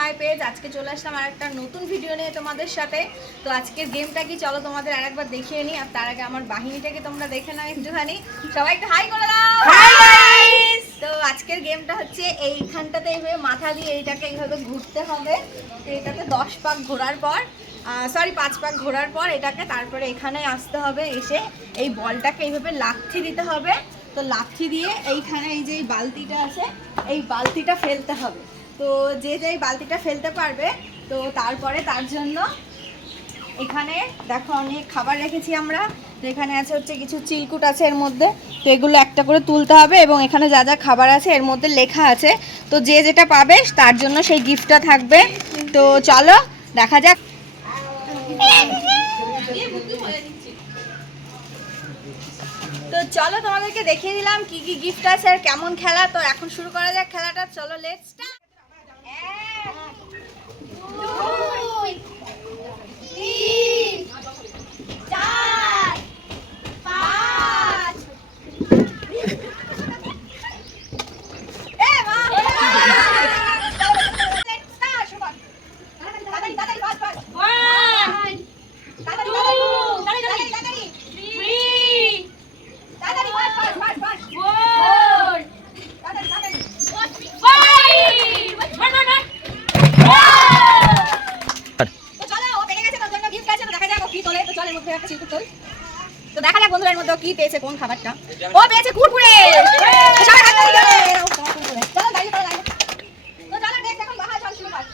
My page. আজকে চলে আসলাম আর একটা নতুন ভিডিও নিয়ে তোমাদের সাথে। তো আজকের গেমটা কি চলো তোমাদের আরেকবার দেখিয়ে নিই। আর তার আগে আমার বাহিনীটাকে তোমরা দেখে নাও একটুখানি। সবাই একটু হাই করে দাও। Hi guys. তো আজকের গেমটা হচ্ছে এইখানটাতে এইভাবে মাথা দিয়ে এইটাকে এইভাবে ঘুরতে হবে। তো এটাকে 10 পাক ঘোরার পর 5 পাক ঘোরার পর এটাকে তারপরে এখানে আসতে হবে। এসে এই বলটাকে এইভাবে লাথি দিতে হবে। তো লাথি দিয়ে এইখানে এই যে বালতিটা আছে এই বালতিটা ফেলতে হবে। তো যে যেই বালতিটা ফেলতে পারবে তো তারপরে তার জন্য এখানে দেখো অনেক খাবার রেখেছি আমরা। এখানে আছে হচ্ছে কিছু চিলকুট আছে এর মধ্যে। তো এগুলো একটা করে তুলতে হবে এবং এখানে যা যা খাবার আছে এর মধ্যে লেখা আছে। তো যে যেটা পাবে তার জন্য সেই গিফটটা থাকবে। তো চলো দেখা যাক। তো চলো তোমাদেরকে দেখিয়ে দিলাম কি কি গিফট আছে আর কেমন খেলা। তো এখন শুরু করা যাক খেলাটা। চলো লেটস স্টার্ট। তো দেখা যাক বন্ধুদের মধ্যে কি পেয়েছে কোন খাবারটা। ও পেয়েছে কুরকুরে। সবাই হাত তালি দাও। চলো দাঁড়িয়ে পড়ো লাইনে। তো চলো নেক্সট এখন বাহার চল শুরু কর।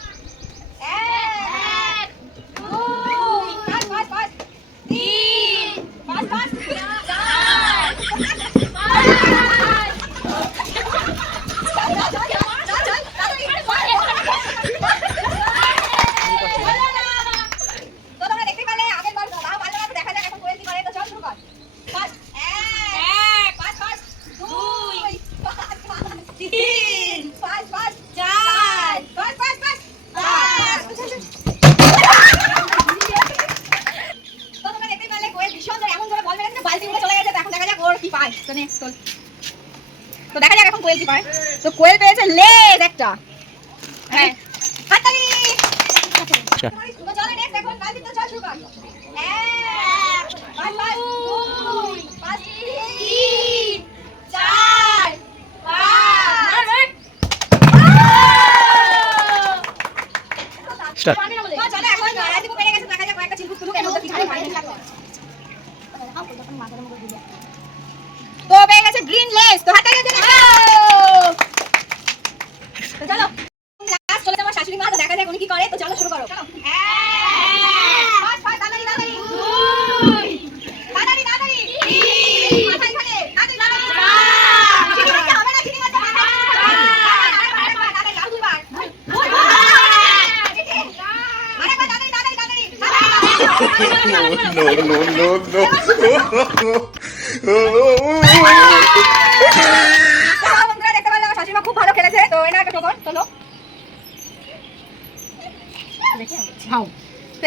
1 2 5 5 3 5 5 তো দেখা যাক এখন কোয়েল কি পায়। তো কোয়েল পেয়েছে লেজ একটা। হ্যাঁ হাততালি। তো চলো নেক্সট এখন কালকে তো চল শুরু কর। 1 5 5 2 5 3 4 5 স্টার্ট। তো চলো এখন রাজীব পেয়ে গেছে। দেখা যাক কয়েকটা চিলকুট তুলুক এর মধ্যে কি খাবে। তো পেয়ে গেছে গ্রিন লেস। তো হাততালি দিয়ে দাও। তো চলো লাস্ট চলে যাবো শাশুড়ি মা। তো দেখা যাক উনি কি করে। তো চলো শুরু করো। 1 5 5 তাড়াতাড়ি তাড়াতাড়ি 2 তাড়াতাড়ি তাড়াতাড়ি 3 মাথায় ধরে তাড়াতাড়ি তাড়াতাড়ি 4 ঠিক আছে হবে না ঠিক আছে তাড়াতাড়ি আর দুবার আরেকবার তাড়াতাড়ি তাড়াতাড়ি তাড়াতাড়ি দেখতে পারলাম শাশুড়ি মা খুব ভালো খেলেছে। তো এনা একটা টোকন চলো।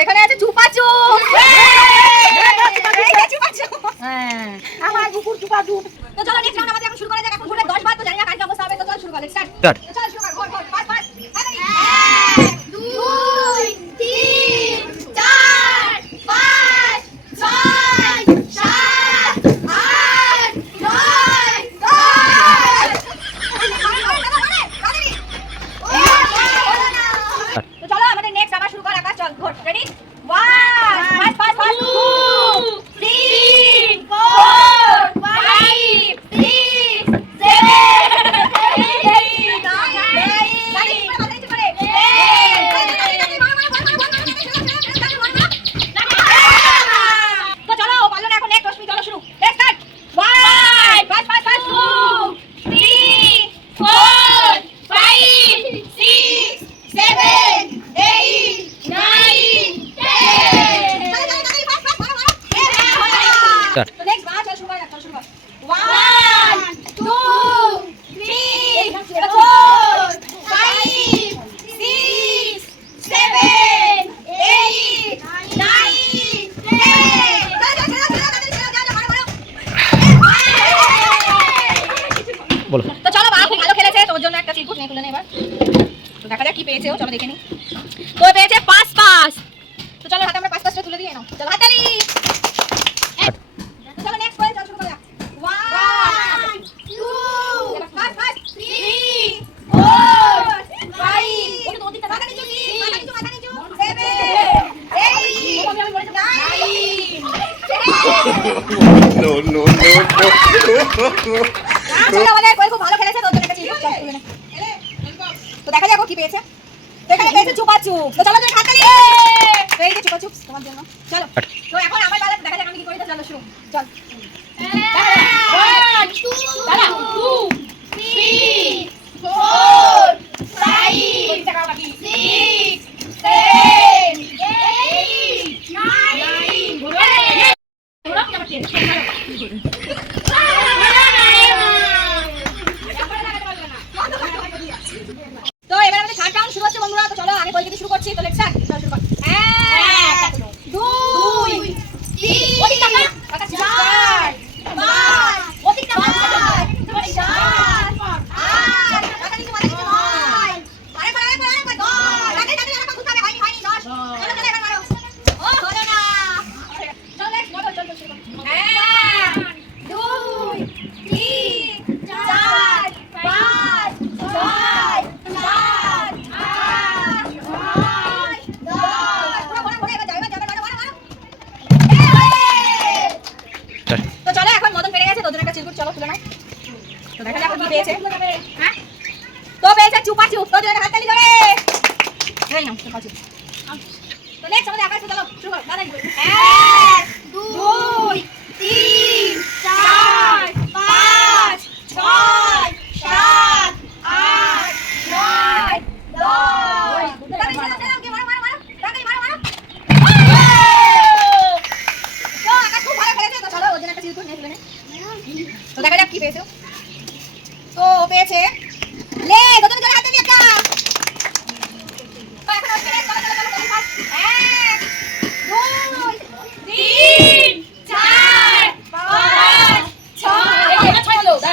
এখানে আছে চুপাচু। আমার কুকুর চুপাচু। তো চলো নেক্সট রাউন্ড আমাদের এখন শুরু করা যাক। এখন ঘুরে 10 বার। তো জানি না কার কি অবস্থা হবে। তো চল শুরু করা যাক। স্টার্ট। চল শুরু কর। ঘর ঘর 5 5 1 2 3 4 5 6 7 8 9 10 তো চলো আমাদের নেক্সট আবার শুরু কর। আকাশ চল ঘর। রেডি 1 5 5 2 3 4 5 6 7 8 তো চলো পারলো না এখন নেক্সট রশ্মি চলো শুরু। লেটস স্টার্ট 1 5 5 5 2 3 4 5 6 7 8 9 10 তো নেক্সট বার চল শুরু কর। চল শুরু কর 1 2 3 4 5 6 7 8 9 10 বলো। তো চলো বাবা খুব ভালো খেলেছে। তোর জন্য একটা চিলকুট নিয়ে তুলে নে এবার। তো দেখা যাক কি পেয়েছে ও, চলো দেখে নি। তো পেয়েছে 5 তো চলো হাতে আমরা 5টা তুলে দিয়ে নাও, চলো হাতালি। চলো নেক্সট করে চলো শুরু করা যাক। 1 2 3 4 5 ওকে তো দিতে মাথা নিচু 7 8 9 আমাদের কই খুব ভালো খেলেছে, তোর জন্য একটা চিজ তুলে নে। তো দেখা যাক ও কি পেয়েছে। তো এখানে পেয়েছে চুপাচুপ। তো চলো তুমি হাততালি। তো এই যে চুপাচুপ তোমার জন্য। চলো তো এখন আমার পালা, দেখা যাক আমি কি করি। তো চলো শুরু, চল 1 2 3 4 5 6 7 8 তো এবার আমাদের থার্ড রাউন্ড শুরু হচ্ছে বন্ধুরা। তো চলো আগে বল থেকে শুরু করছি। তো লেটস স্টার্ট, চলো শুরু কর। 1 2 3 ওদিক টাকা 4 5 ওদিক টাকা 6 8 টাকা নিচে মাথা নিচে 9 আরে 10 টাকা এরকম ঘুরতে হবে, হয়নি 10। চলো চলো এবার মারো। ও হলো না। চলো নেক্সট বলো, চলো শুরু কর। 1 2 3 4 5 6 তো চলো এখন মদন পেরে গেছে, তোদের একটা চিরকুট চলো তুলে নাও। তো দেখা যাক কি পেয়েছে। হ্যাঁ তো পেয়েছে চুপাচুপ। তো তোদের হাততালি ধরে এই নাও চুপাচুপ। তো নেক্সট আমাদের আকাশ, চলো শুরু কর। 1 2 3 4 5 6 7 8 9 10 তাড়াতাড়ি চলো কি মারো মারো মারো তাড়াতাড়ি মারো মারো। তো আকাশ খুব ভালো খেলেছে। তো চলো ওর জন্য একটা চিরকুট নিয়ে তুলে নে। তো দেখা যাক কি পেয়েছো। তো পেয়েছে লে গতন করে হাতে দিয়ে একটা। তো এখন ওর পেরে চলো চলো চলো চলো ফাস্ট। 1 2 3 4 5 6 এটা 6 হলো দাও,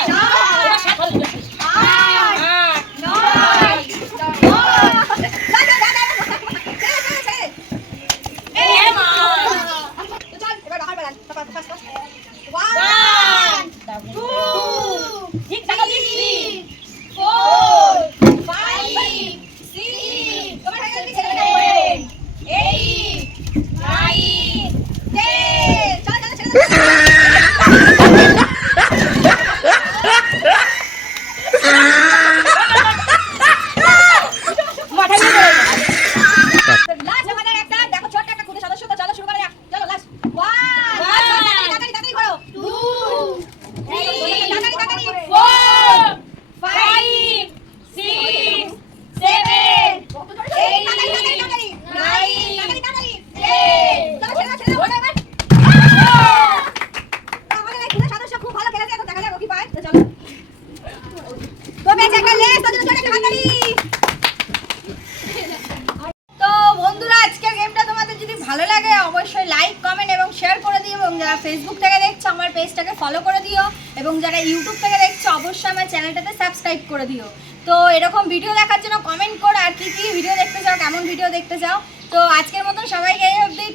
এটা 7 হলো, 8 9 ভালো লাগে অবশ্যই লাইক কমেন্ট এবং শেয়ার করে দিও, এবং যারা ফেসবুক থেকে দেখছো আমার পেজটাকে ফলো করে দিও, এবং যারা ইউটিউব থেকে দেখছো অবশ্যই আমার চ্যানেলটাতে সাবস্ক্রাইব করে দিও। তো এরকম ভিডিও দেখার জন্য কমেন্ট করো আর কি কি ভিডিও দেখতে চাও, কেমন ভিডিও দেখতে চাও। তো আজকের মতন সবাইকে এই অবধি।